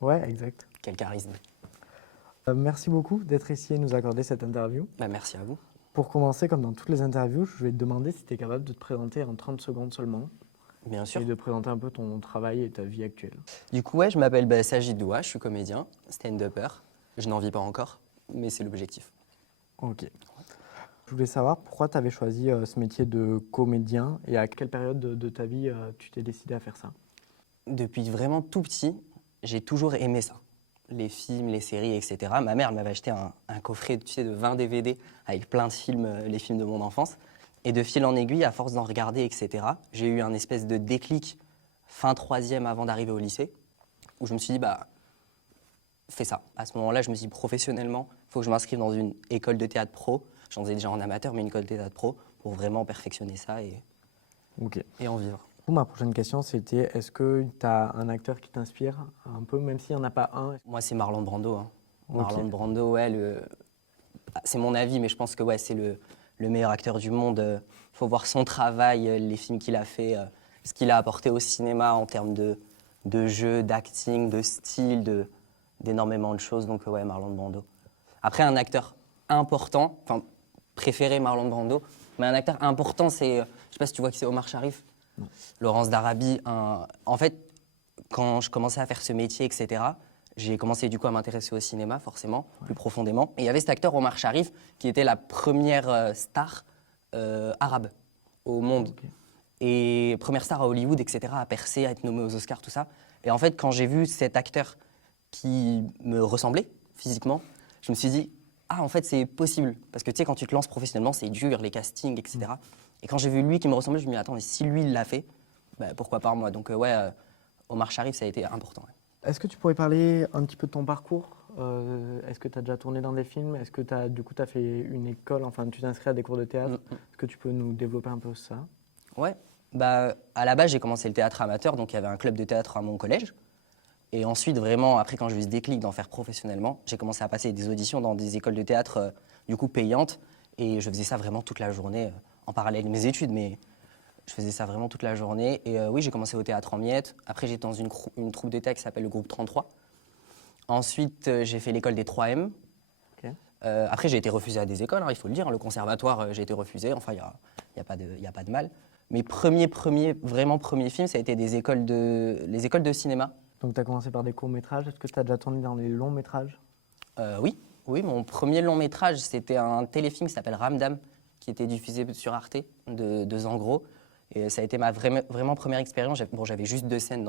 Ouais, exact. Quel charisme. Merci beaucoup d'être ici et nous accorder cette interview. Bah, merci à vous. Pour commencer, comme dans toutes les interviews, je vais te demander si tu es capable de te présenter en 30 secondes seulement Bien sûr. et de présenter un peu ton travail et ta vie actuelle. Du coup, ouais, je m'appelle Sajid Doua, je suis comédien, stand-upper. Je n'en vis pas encore, mais c'est l'objectif. Ok. Je voulais savoir pourquoi tu avais choisi ce métier de comédien et à quelle période de ta vie tu t'es décidé à faire ça. Depuis vraiment tout petit, j'ai toujours aimé ça. Les films, les séries, etc. Ma mère m'avait acheté un coffret, tu sais, de 20 DVD avec plein de films, les films de mon enfance. Et de fil en aiguille, à force d'en regarder, etc., j'ai eu un espèce de déclic fin troisième avant d'arriver au lycée, où je me suis dit, bah, fais ça. À ce moment-là, je me suis dit, professionnellement, il faut que je m'inscrive dans une école de théâtre pro. J'en faisais déjà en amateur, mais une école de théâtre pro, pour vraiment perfectionner ça Ok. et en vivre. Ma prochaine question, c'était est-ce que tu as un acteur qui t'inspire un peu, même s'il n'y en a pas un? Moi, c'est Marlon Brando. Hein. Ok. Marlon Brando, ouais, c'est mon avis, mais je pense que ouais, c'est le meilleur acteur du monde. Il faut voir son travail, les films qu'il a fait, ce qu'il a apporté au cinéma en termes de jeu, d'acting, de style, d'énormément de choses. Donc ouais, Marlon Brando. Après, un acteur important, enfin préféré Marlon Brando, mais un acteur important, c'est, je sais pas si tu vois qui c'est, Omar Sharif, Laurence d'Arabie. En fait, quand je commençais à faire ce métier, etc., j'ai commencé du coup à m'intéresser au cinéma, forcément, plus profondément. Et il y avait cet acteur Omar Sharif, qui était la première star arabe au monde. Ok. Et première star à Hollywood, etc., à percer, à être nommé aux Oscars, tout ça. Et en fait, quand j'ai vu cet acteur qui me ressemblait physiquement, je me suis dit, ah, en fait, c'est possible. Parce que tu sais, quand tu te lances professionnellement, c'est dur, les castings, etc. Et quand j'ai vu lui qui me ressemblait, je me suis dit, attends, mais si lui, il l'a fait, bah, pourquoi pas moi? Donc, ouais, Omar Sharif, ça a été important. Ouais. Est-ce que tu pourrais parler un petit peu de ton parcours? Est-ce que tu as déjà tourné dans des films? Est-ce que du coup, tu as fait une école, enfin, tu t'es inscrit à des cours de théâtre? Est-ce que tu peux nous développer un peu ça? Ouais, bah, à la base, j'ai commencé le théâtre amateur, donc il y avait un club de théâtre à mon collège. Et ensuite, vraiment, après, quand j'ai eu ce déclic d'en faire professionnellement, j'ai commencé à passer des auditions dans des écoles de théâtre, du coup, payantes. Et je faisais ça vraiment toute la journée, en parallèle de mes études, mais je faisais ça vraiment toute la journée. Et oui, j'ai commencé au théâtre en miettes. Après, j'étais dans une troupe de théâtre qui s'appelle le groupe 33. Ensuite, j'ai fait l'école des 3M. Ok. Après, j'ai été refusé à des écoles, hein, il faut le dire. Hein. Le conservatoire, j'ai été refusé. Enfin, y a pas de mal. Mes vraiment premiers films, ça a été les écoles de cinéma. Donc, tu as commencé par des courts-métrages. Est-ce que tu as déjà tourné dans les longs-métrages? Oui, oui, mon premier long métrage, c'était un téléfilm qui s'appelle Ramdam, qui était diffusé sur Arte, de Zangro. Et ça a été ma vraiment première expérience. Bon, j'avais juste 2 scènes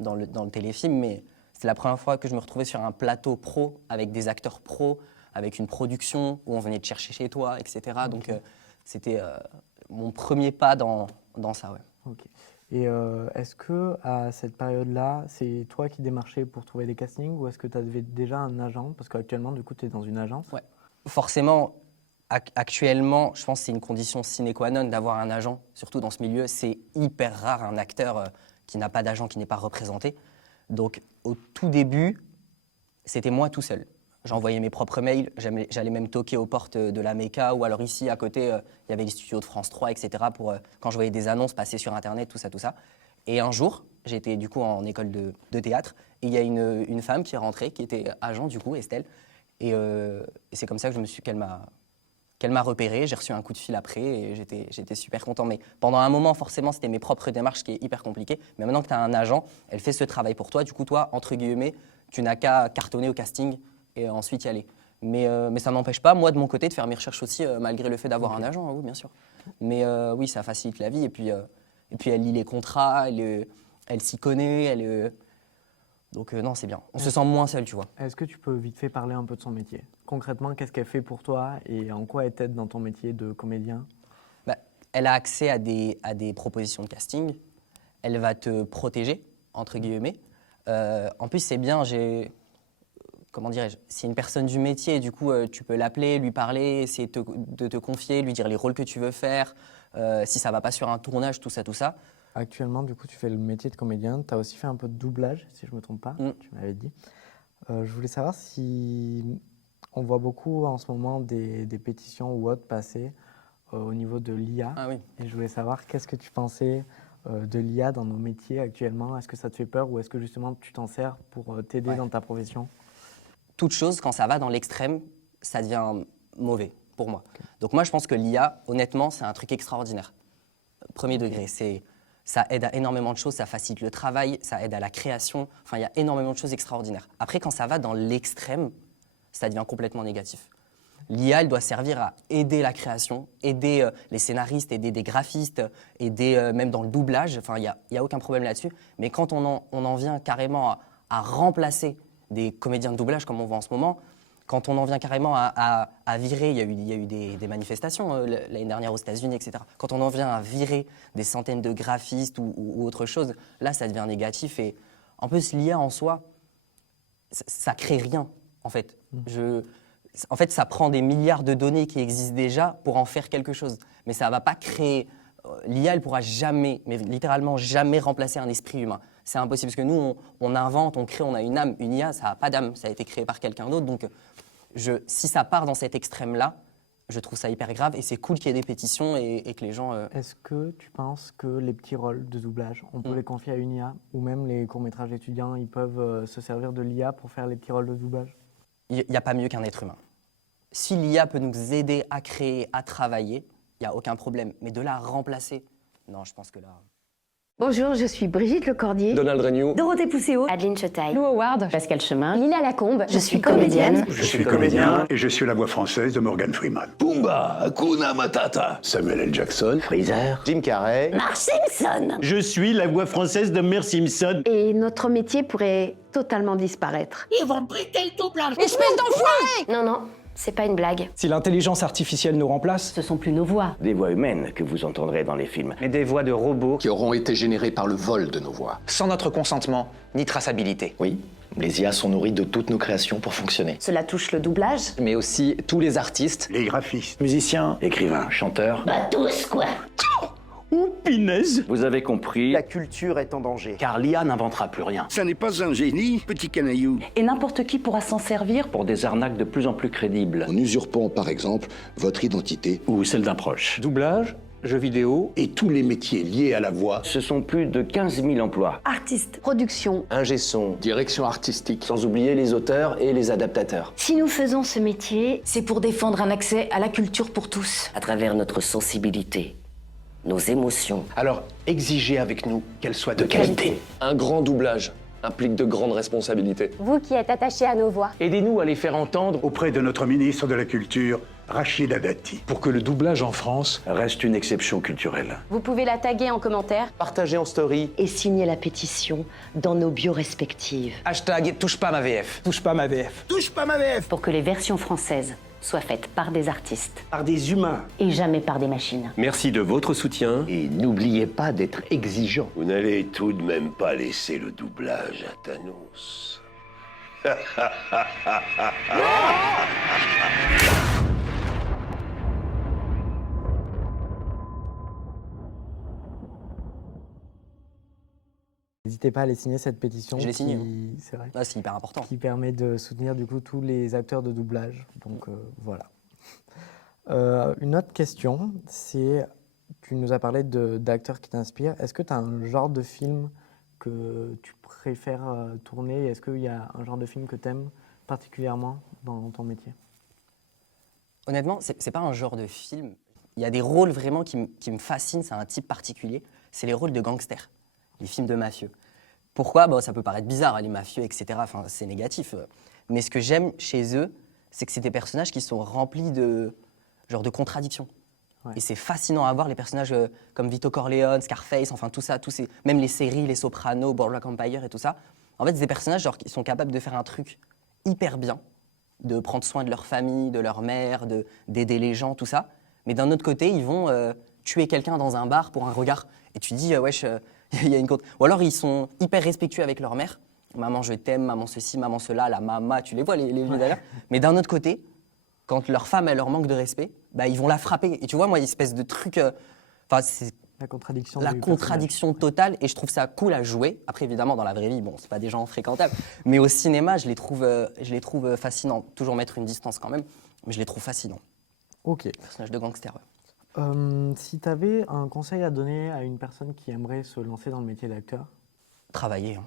dans le téléfilm, mais c'était la première fois que je me retrouvais sur un plateau pro, avec des acteurs pros, avec une production où on venait te chercher chez toi, etc. Donc, c'était mon premier pas dans ça, ouais. Ok. Et est-ce que à cette période-là, c'est toi qui démarchais pour trouver des castings ou est-ce que tu avais déjà un agent? Parce qu'actuellement, du coup, tu es dans une agence. Ouais. Forcément, actuellement, je pense que c'est une condition sine qua non d'avoir un agent, surtout dans ce milieu. C'est hyper rare un acteur qui n'a pas d'agent, qui n'est pas représenté. Donc, au tout début, c'était moi tout seul. J'envoyais mes propres mails, j'allais même toquer aux portes de la Mecca, ou alors ici, à côté, il y avait les studios de France 3, etc., pour, quand je voyais des annonces passer sur Internet, tout ça, tout ça. Et un jour, j'étais du coup en école de théâtre, et il y a une femme qui est rentrée, qui était agent du coup, Estelle, et c'est comme ça que qu'elle m'a repéré, j'ai reçu un coup de fil après et j'étais super content. Mais pendant un moment, forcément, c'était mes propres démarches, ce qui est hyper compliqué. Mais maintenant que tu as un agent, elle fait ce travail pour toi. Du coup, toi, entre guillemets, tu n'as qu'à cartonner au casting et ensuite y aller. Mais ça n'empêche pas, moi, de mon côté, de faire mes recherches aussi, malgré le fait d'avoir un agent, hein, oui, bien sûr. Mais oui, ça facilite la vie. Et puis elle lit les contrats, elle s'y connaît, donc non, c'est bien. On se sent moins seul, tu vois. Est-ce que tu peux vite fait parler un peu de son métier? Concrètement, qu'est-ce qu'elle fait pour toi et en quoi elle t'aide dans ton métier de comédien? Bah, elle a accès à des propositions de casting. Elle va te protéger, entre guillemets. En plus, c'est bien, comment dirais-je, c'est une personne du métier, du coup, tu peux l'appeler, lui parler, essayer de te confier, lui dire les rôles que tu veux faire, si ça va pas sur un tournage, tout ça, tout ça. Actuellement, du coup, tu fais le métier de comédien. Tu as aussi fait un peu de doublage, si je ne me trompe pas, Mm. tu m'avais dit. Je voulais savoir si on voit beaucoup en ce moment des pétitions ou autres passer au niveau de l'IA. Ah oui. Et je voulais savoir qu'est-ce que tu pensais de l'IA dans nos métiers actuellement? Est-ce que ça te fait peur ou est-ce que justement tu t'en sers pour t'aider dans ta profession? Toute chose, quand ça va dans l'extrême, ça devient mauvais pour moi. Donc moi, je pense que l'IA, honnêtement, c'est un truc extraordinaire. Premier degré, ça aide à énormément de choses, ça facilite le travail, ça aide à la création. Enfin, il y a énormément de choses extraordinaires. Après, quand ça va dans l'extrême, ça devient complètement négatif. L'IA, elle doit servir à aider la création, aider les scénaristes, aider des graphistes, aider même dans le doublage. Enfin, il y a aucun problème là-dessus. Mais quand on en vient carrément à remplacer des comédiens de doublage, comme on voit en ce moment, quand on en vient carrément à virer, il y a eu des manifestations l'année dernière aux États-Unis, etc. Quand on en vient à virer des centaines de graphistes ou autre chose, là, ça devient négatif. Et en plus, l'IA en soi, ça crée rien, en fait. En fait, ça prend des milliards de données qui existent déjà pour en faire quelque chose. Mais ça ne va pas créer... L'IA, elle ne pourra jamais, mais littéralement jamais remplacer un esprit humain. C'est impossible, parce que nous, on invente, on crée, on a une âme. Une IA, ça n'a pas d'âme, ça a été créé par quelqu'un d'autre. Donc, si ça part dans cet extrême-là, je trouve ça hyper grave. Et c'est cool qu'il y ait des pétitions et que les gens... Est-ce que tu penses que les petits rôles de doublage, on peut les confier à une IA? Ou même les courts-métrages étudiants, ils peuvent se servir de l'IA pour faire les petits rôles de doublage? Il n'y a pas mieux qu'un être humain. Si l'IA peut nous aider à créer, à travailler, il n'y a aucun problème. Mais de la remplacer, non, je pense que là... Bonjour, je suis Brigitte Lecordier, Donald Regnault, Dorothée Pousseau, Adeline Chetaille, Lou Howard, Pascal Chemin, Lila Lacombe. je suis comédienne. Je suis comédien et je suis la voix française de Morgan Freeman. Pumba, Hakuna Matata, Samuel L. Jackson. Freezer, Jim Carrey, Marge Simpson. Je suis la voix française de Mère Simpson. Et notre métier pourrait totalement disparaître. Ils vont brider le doublage. Espèce d'enfoiré. Non, non, c'est pas une blague. Si l'intelligence artificielle nous remplace, Ce sont plus nos voix. des voix humaines que vous entendrez dans les films. mais des voix de robots Qui auront été générées par le vol de nos voix. sans notre consentement ni traçabilité. Oui, les IA sont nourries de toutes nos créations pour fonctionner. Cela touche le doublage. Mais aussi tous les artistes. Les graphistes. Musiciens, écrivains, chanteurs. Bah tous, quoi. ou pinaise. Vous avez compris, La culture est en danger. car l'IA n'inventera plus rien. Ça n'est pas un génie, petit canaillou. Et n'importe qui pourra s'en servir. Pour des arnaques de plus en plus crédibles. En usurpant, par exemple, votre identité Ou celle d'un proche. Doublage, jeux vidéo, et tous les métiers liés à la voix. Ce sont plus de 15 000 emplois. Artiste, production. Ingé son, Direction artistique. Sans oublier les auteurs et les adaptateurs. Si nous faisons ce métier, C'est pour défendre un accès à la culture pour tous. à travers notre sensibilité, nos émotions, Alors, exigez avec nous qu'elle soit de qualité. un grand doublage implique de grandes responsabilités. vous qui êtes attachés à nos voix, Aidez-nous à les faire entendre Auprès de notre ministre de la Culture, Rachida Dati. pour que le doublage en France Reste une exception culturelle. vous pouvez la taguer en commentaire partagez en story. Et signer la pétition dans nos bios respectives. Hashtag touche pas ma VF. touche pas ma VF. Touche pas ma VF. pour que les versions françaises soient faites par des artistes Par des humains. et jamais par des machines. Merci de votre soutien. Et n'oubliez pas d'être exigeant. Vous n'allez tout de même pas laisser le doublage à Thanos. N'hésitez pas à aller signer cette pétition. Je l'ai signée, C'est vrai. Là, c'est hyper important. Qui permet de soutenir du coup tous les acteurs de doublage. Donc voilà. Une autre question, c'est, tu nous as parlé d'acteurs qui t'inspirent. Est-ce que tu as un genre de film que tu préfères tourner? Est-ce qu'il y a un genre de film que tu aimes particulièrement dans ton métier? Honnêtement, c'est pas un genre de film. Il y a des rôles vraiment qui me fascinent, c'est un type particulier. C'est les rôles de gangsters, les films de mafieux. Pourquoi? Bon, ça peut paraître bizarre, les mafieux, etc. Enfin, c'est négatif. Mais ce que j'aime chez eux, c'est que c'est des personnages qui sont remplis de contradictions. Ouais. Et c'est fascinant à voir, les personnages comme Vito Corleone, Scarface, enfin tout ça, même les séries, les Sopranos, Boardwalk Empire et tout ça. En fait, c'est des personnages qui sont capables de faire un truc hyper bien, de prendre soin de leur famille, de leur mère, d'aider les gens, tout ça. Mais d'un autre côté, ils vont tuer quelqu'un dans un bar pour un regard. Et tu te dis, wesh, il y a une compte. Ou alors, ils sont hyper respectueux avec leur mère. Maman, je t'aime, maman ceci, maman cela, la mama, tu les vois, les vieux d'ailleurs. Mais d'un autre côté, quand leur femme, elle leur manque de respect, bah, ils vont la frapper. Et tu vois, moi, une espèce de truc... c'est La contradiction. la du contradiction totale, et je trouve ça cool à jouer. Après, évidemment, dans la vraie vie, bon, c'est pas des gens fréquentables, mais au cinéma, je les trouve fascinants. Toujours mettre une distance quand même, mais je les trouve fascinants. Ok. Personnage de gangster, ouais. Si tu avais un conseil à donner à une personne qui aimerait se lancer dans le métier d'acteur, Travailler.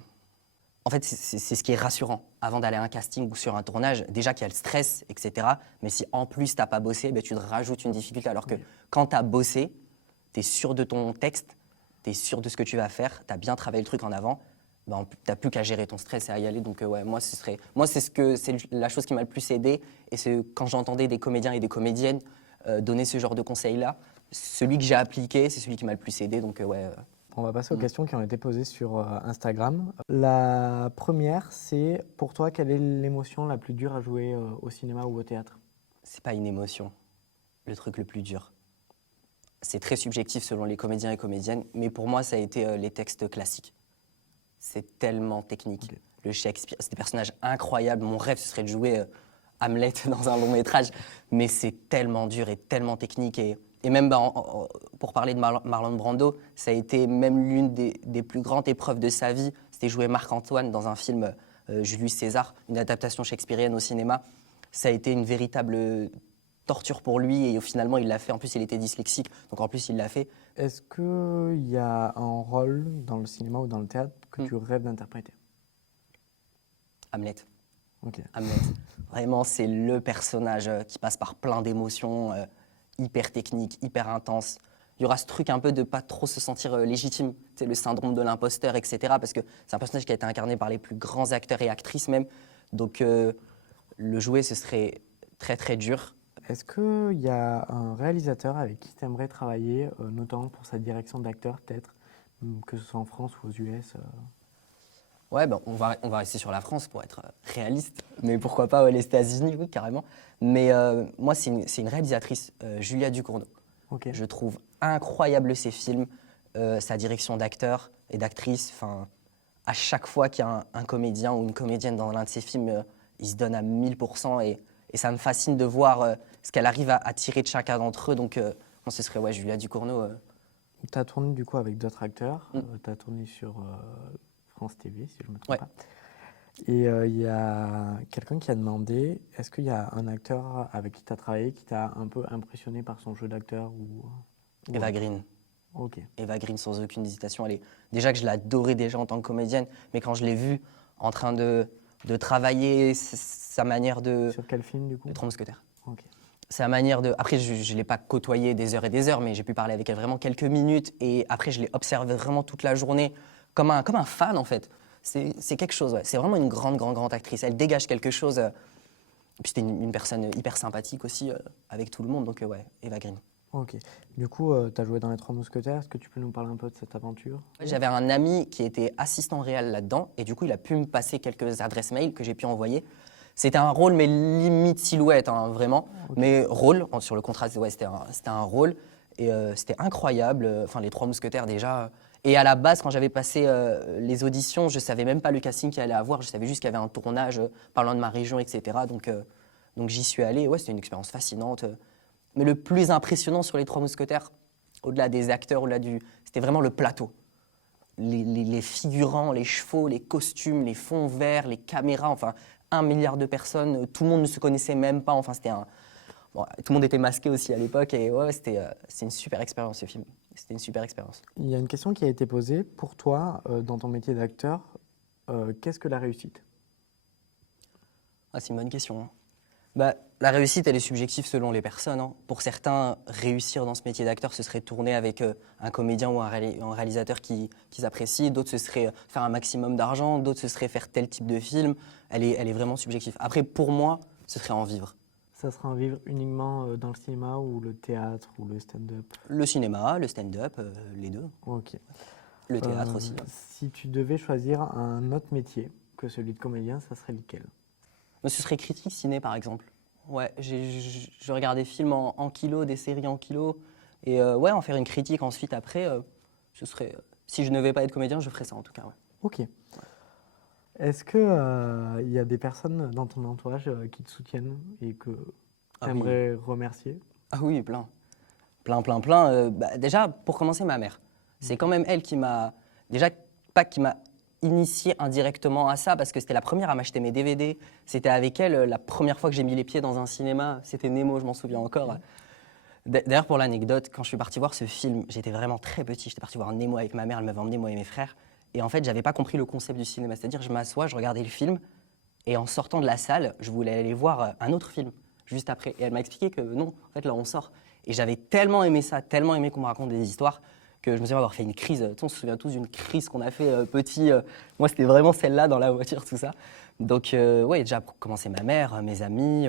En fait, c'est ce qui est rassurant. Avant d'aller à un casting ou sur un tournage, déjà qu'il y a le stress, etc. Mais si en plus tu n'as pas bossé, ben, tu te rajoutes une difficulté. Alors que quand tu as bossé, tu es sûr de ton texte, tu es sûr de ce que tu vas faire, tu as bien travaillé le truc en avant, ben, tu n'as plus qu'à gérer ton stress et à y aller. Donc ouais, moi, c'est la chose qui m'a le plus aidé. Et c'est quand j'entendais des comédiens et des comédiennes donner ce genre de conseils-là, celui que j'ai appliqué, c'est celui qui m'a le plus aidé. Donc ouais. on va passer aux questions qui ont été posées sur Instagram. La première, c'est pour toi, quelle est l'émotion la plus dure à jouer au cinéma ou au théâtre? C'est pas une émotion, le truc le plus dur. C'est très subjectif selon les comédiens et comédiennes, mais pour moi, ça a été les textes classiques. C'est tellement technique. Ok. Le Shakespeare, c'est des personnages incroyables. Mon rêve, ce serait de jouer Hamlet dans un long métrage, mais c'est tellement dur et tellement technique. Et même pour parler de Marlon Brando, ça a été même l'une des plus grandes épreuves de sa vie. C'était jouer Marc-Antoine dans un film Julius César, une adaptation shakespearienne au cinéma. Ça a été une véritable torture pour lui et finalement il l'a fait. En plus, il était dyslexique, donc en plus il l'a fait. Est-ce qu'il y a un rôle dans le cinéma ou dans le théâtre que tu rêves d'interpréter? Hamlet. Ok. Hamlet. Vraiment, c'est le personnage qui passe par plein d'émotions, hyper techniques, hyper intenses. Il y aura ce truc un peu de pas trop se sentir légitime, c'est le syndrome de l'imposteur, etc. Parce que c'est un personnage qui a été incarné par les plus grands acteurs et actrices même. Donc le jouer, ce serait très très dur. Est-ce qu'il y a un réalisateur avec qui tu aimerais travailler, notamment pour sa direction d'acteur, peut-être, que ce soit en France ou aux US Ouais, ben, on va rester sur la France pour être réaliste. Mais pourquoi pas les États-Unis, oui, carrément. Mais moi, c'est une réalisatrice, Julia Ducournau. Ok. Je trouve incroyable ses films, sa direction d'acteur et d'actrice. Enfin, à chaque fois qu'il y a un comédien ou une comédienne dans l'un de ses films, il se donne à 1000%. Et ça me fascine de voir ce qu'elle arrive à tirer de chacun d'entre eux. Donc, moi, ce serait ouais, Julia Ducournau. Tu as tourné du coup avec d'autres acteurs. Tu as tourné sur France TV, si je ne me trompe Ouais. pas. Et il y a quelqu'un qui a demandé, est-ce qu'il y a un acteur avec qui tu as travaillé qui t'a un peu impressionné par son jeu d'acteur ou... Eva Green. Ok. Eva Green, sans aucune hésitation. Déjà que je l'adorais déjà en tant que comédienne, mais quand je l'ai vue en train de travailler sa manière de... Sur quel film du coup? Les Trois Mousquetaires. Ok. Sa manière de... Après, je ne l'ai pas côtoyée des heures et des heures, mais j'ai pu parler avec elle vraiment quelques minutes. Et après, je l'ai observée vraiment toute la journée, comme un fan, en fait. C'est quelque chose, ouais. C'est vraiment une grande actrice. Elle dégage quelque chose. Et puis, c'était une personne hyper sympathique aussi, avec tout le monde. Donc, ouais, Eva Green. Ok. Du coup, tu as joué dans Les Trois Mousquetaires. Est-ce que tu peux nous parler un peu de cette aventure? J'avais un ami qui était assistant réel là-dedans. Et du coup, il a pu me passer quelques adresses mail que j'ai pu envoyer. C'était un rôle, mais limite silhouette, hein, vraiment. Okay. Mais rôle, sur le contrat, ouais, c'était un rôle. Et c'était incroyable. Enfin, Les Trois Mousquetaires, déjà. Et à la base, quand j'avais passé les auditions, je ne savais même pas le casting qu'il allait avoir. Je savais juste qu'il y avait un tournage parlant de ma région, etc. Donc j'y suis allé. Ouais, c'était une expérience fascinante. Mais le plus impressionnant sur Les Trois Mousquetaires, au-delà des acteurs, c'était vraiment le plateau. Les figurants, les chevaux, les costumes, les fonds verts, les caméras, enfin, 1 milliard de personnes. Tout le monde ne se connaissait même pas. Enfin, bon, tout le monde était masqué aussi à l'époque. Et ouais, c'était une super expérience, ce film. C'était une super expérience. Il y a une question qui a été posée. Pour toi, dans ton métier d'acteur, qu'est-ce que la réussite? C'est une bonne question. Hein. Bah, la réussite, elle est subjective selon les personnes. Hein. Pour certains, réussir dans ce métier d'acteur, ce serait tourner avec un comédien ou un réalisateur qu'ils apprécient. D'autres, ce serait faire un maximum d'argent. D'autres, ce serait faire tel type de film. Elle est vraiment subjective. Après, pour moi, ce serait en vivre. Ça sera en vivre uniquement dans le cinéma ou le théâtre ou le stand-up? Le cinéma, le stand-up, les deux. Ok. Le théâtre aussi. Si tu devais choisir un autre métier que celui de comédien, ça serait lequel? Ce serait critique ciné, par exemple. Ouais, je regarde des films en kilo, des séries en kilo. Et ouais, en faire une critique ensuite, après, ce serait... si je ne vais pas être comédien, je ferais ça en tout cas. Ouais. Ok. Ouais. Est-ce qu'il y a des personnes dans ton entourage qui te soutiennent et que tu aimerais remercier? Ah oui, plein. Déjà, pour commencer, ma mère. C'est quand même elle qui m'a... Déjà, pas qui m'a initié indirectement à ça, parce que c'était la première à m'acheter mes DVD. C'était avec elle la première fois que j'ai mis les pieds dans un cinéma. C'était Nemo, je m'en souviens encore. D'ailleurs, pour l'anecdote, quand je suis parti voir ce film, j'étais vraiment très petit. J'étais parti voir Nemo avec ma mère, elle m'avait emmené, moi et mes frères. Et en fait, j'avais pas compris le concept du cinéma. C'est-à-dire, je m'assois, je regardais le film, et en sortant de la salle, je voulais aller voir un autre film, juste après. Et elle m'a expliqué que non, en fait, là, on sort. Et j'avais tellement aimé ça, tellement aimé qu'on me raconte des histoires, que je me souviens avoir fait une crise. Tu sais, on se souvient tous d'une crise qu'on a fait petit. Moi, c'était vraiment celle-là dans la voiture, tout ça. Donc, ouais, déjà, pour commencer, ma mère, mes amis.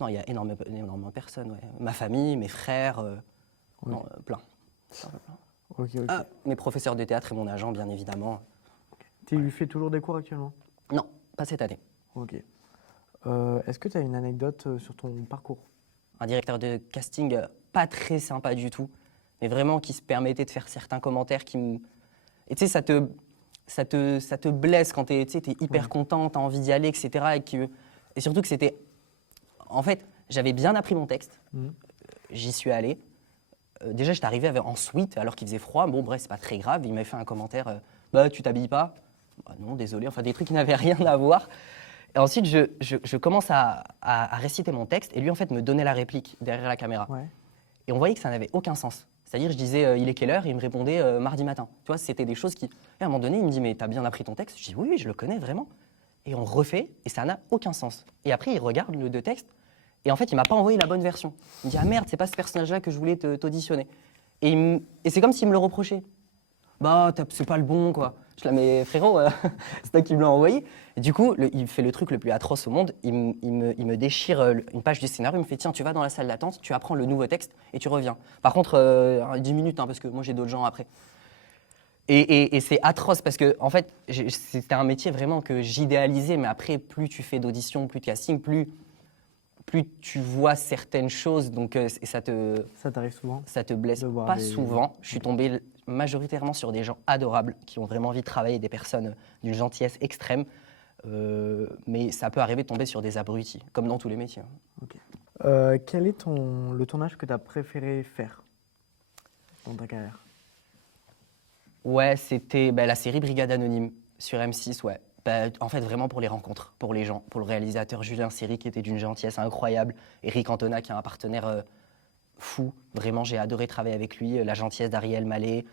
Non, il y a énormément de personnes. Ouais. Ma famille, mes frères, non, plein. Ok, ok. Ah, mes professeurs de théâtre et mon agent, bien évidemment. Tu fais toujours des cours actuellement? Non, pas cette année. Ok. Est-ce que tu as une anecdote sur ton parcours? Un directeur de casting pas très sympa du tout, mais vraiment qui se permettait de faire certains commentaires qui me... Et tu sais, ça te blesse quand t'es hyper content, t'as envie d'y aller, etc. Et surtout que c'était... En fait, j'avais bien appris mon texte, j'y suis allé. Déjà, j'étais arrivé en suite alors qu'il faisait froid. Bon, bref, c'est pas très grave. Il m'avait fait un commentaire bah, tu t'habilles pas? Bah, non, désolé. Enfin, des trucs qui n'avaient rien à voir. Et ensuite, je commence à réciter mon texte et lui, en fait, me donnait la réplique derrière la caméra. Ouais. Et on voyait que ça n'avait aucun sens. C'est-à-dire, je disais il est quelle heure? Et il me répondait mardi matin. Tu vois, c'était des choses qui. Et à un moment donné, il me dit mais t'as bien appris ton texte? Je dis oui, je le connais vraiment. Et on refait et ça n'a aucun sens. Et après, il regarde le deux textes. Et en fait, il m'a pas envoyé la bonne version. Il me dit ah merde, c'est pas ce personnage-là que je voulais t'auditionner. Et c'est comme s'il me le reprochait. Bah, c'est pas le bon, quoi. Je la mets, frérot, c'est toi qui me l'as envoyé. Et du coup, il fait le truc le plus atroce au monde. Il me déchire une page du scénario. Il me fait tiens, tu vas dans la salle d'attente, tu apprends le nouveau texte et tu reviens. Par contre, 10 minutes, hein, parce que moi j'ai d'autres gens après. Et c'est atroce parce que, en fait, c'était un métier vraiment que j'idéalisais. Mais après, plus tu fais d'audition, plus de casting, plus tu vois certaines choses, donc ça t'arrive souvent? Ça te blesse. De voir Pas des- souvent. Je suis tombé majoritairement sur des gens adorables qui ont vraiment envie de travailler, des personnes d'une gentillesse extrême. Mais ça peut arriver de tomber sur des abrutis, comme dans tous les métiers. Quel est le tournage que tu as préféré faire dans ta carrière? Ouais, c'était la série Brigade Anonyme sur M6, ouais. En fait, vraiment pour les rencontres, pour les gens, pour le réalisateur Julien Seri qui était d'une gentillesse incroyable, Eric Cantona qui est un partenaire fou, vraiment j'ai adoré travailler avec lui, la gentillesse d'Ariel Mallet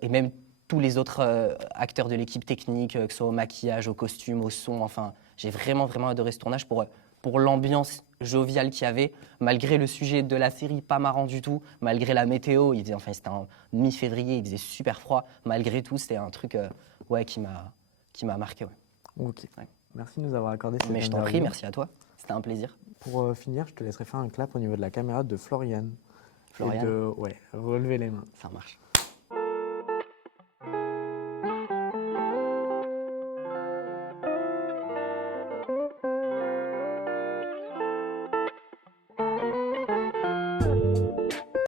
et même tous les autres acteurs de l'équipe technique, que ce soit au maquillage, au costume, au son, enfin j'ai vraiment adoré ce tournage pour l'ambiance joviale qu'il y avait, malgré le sujet de la série pas marrant du tout, malgré la météo, c'était en mi-février, il faisait super froid, malgré tout c'était un truc ouais, qui m'a marqué. Ouais. Ok. Merci de nous avoir accordé cette Mais je t'en interview. prie, merci à toi. C'était un plaisir. Pour finir, je te laisserai faire un clap au niveau de la caméra de Florian. Florian. Et de relever les mains. Ça marche.